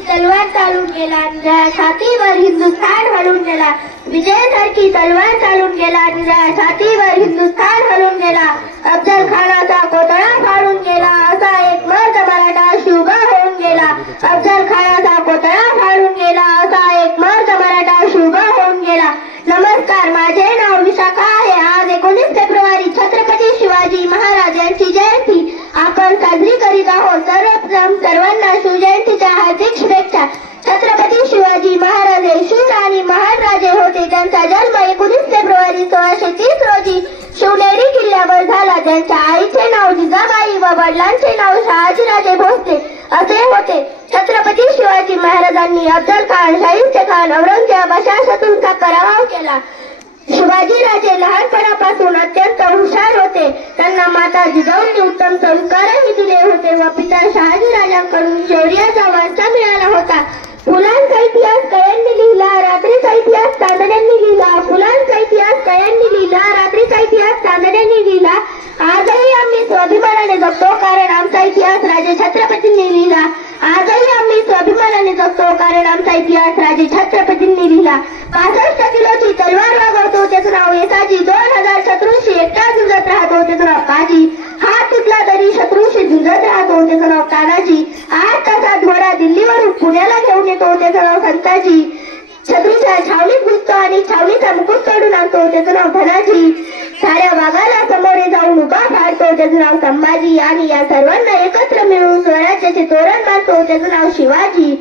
तलवार चालून गेला, छातीवर हिंदुस्थान हलून गेला. विजयासारखी तलवार चालून गेला, छातीवर हिंदुस्थान हलून गेला. अफजल खानाचा कोतळा फाडून गेला, असा एक मर्द मराठा शिवबा होऊन गेला. अफजल खानाचा कोतळा फाडून गेला, असा एक मर्द मराठा शिवबा होऊन गेला. नमस्कार, माझे नाव विशाखा आहे. आज 19 फेब्रुवारी छत्रपती शिवाजी महाराज यांची जयंती आपण साजरी करीत आहोत. सर्वप्रथम सर्वांना शिवजयंतीच्या हार्दिक शुभेच्छा. छत्रपती शिवाजी महाराज हे शूर आणि महान राजे होते. त्यांचा जन्म 19 फेब्रुवारी 1630 रोजी शिवनेरी किल्ल्यावर झाला. त्यांच्या आईचे नाव जिजाबाई व वडिलांचे नाव शहाजीराजे भोसले असे होते. छत्रपती शिवाजी महाराजांनी अफजल खान, शाहिस्ते खान, औरंगजेब अशा शत्रूंचा पराभव केला. शिवाजीराजे लहानपणापासून अत्यंत हुशार होते. त्यांना माता जिजाऊंनी उत्तम संस्कारही दिले होते व पिता शहाजीराजांकडून शौर्याचा वारसा मिळाला होता. फुलांचा इतिहास कळ्यांनी लिहिला, रात्रीचा इतिहास चांदण्यांनी लिहिला. फुलांचा इतिहास कळ्यांनी लिहिला, रात्रीचा इतिहास चांदण्यांनी लिहिला. आजही आम्ही स्वाभिमानाने जगतो कारण आमचा इतिहास राजे छत्रपतींनी लिहिला. आजही आम्ही स्वाभिमानाने जगतो कारण आमचा इतिहास राजे छत्रपतींनी लिहिला. 65 किलोची तलवार वागवतो त्याचं नाव येसाजी. 2000 शत्रूंशी एकटा झुंजत राहतो त्याचं नाव काजी. हात तुटला तरी शत्रूंशी झुंजत राहतो त्याचं नाव तानाजी. 8 तासात घोडा दिल्लीवरून पुण्याला घेऊन येतो त्याचं नाव संताजी. शत्रूच्या छावणीत घुसतो आणि छावणीचा मुकुट काढून आणतो त्याचं नाव धनाजी. साऱ्या वाघाला समोरे जाऊन उभा फाडतो त्याचं नाव संभाजी. आणि या सर्वांना एकत्र मिळून स्वराज्याचे तोरण बांधतो त्याचं नाव शिवाजी.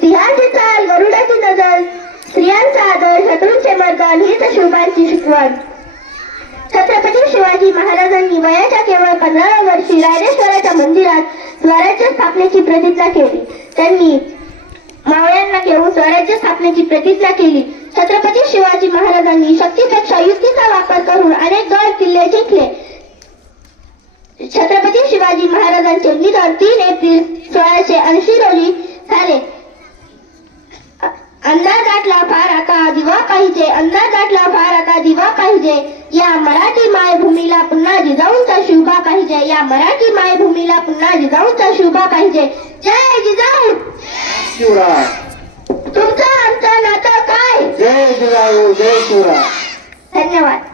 सिंहाची चाल, गरुडाची नजर, स्त्रियांचा आदर, शत्रूंचे मर्दन हीच शिवबांची शिकवण. छत्रपती शिवाजी महाराजांनी वयाच्या केवळ 15व्या वर्षी रायरेश्वराच्या मंदिरात स्वराज्य स्थापनेची प्रतिज्ञा केली. त्यांनी मावळ्यांना घेऊन स्वराज्य स्थापनेची प्रतिज्ञा केली. छत्रपती शिवाजी महाराजांनी शक्तीपेक्षा युक्तीचा वापर करून अनेक गड किल्ले जिंकले. छत्रपती शिवाजी महाराजांचे निधन 3 एप्रिल 1680 रोजी झाले. अंधारातला फार आता दिवा पाहिजे, अंधारातला फार आता दिवा पाहिजे. या मराठी मायभूमीला पुन्हा जिजाऊंचा शिवबा पाहिजे. या मराठी मायभूमीला पुन्हा जिजाऊंचा शिवबा पाहिजे. जय जिजाऊ. शिवराय. तुमचं आमचं नातं काय? जय जिजाऊ, जय शिवराय. धन्यवाद.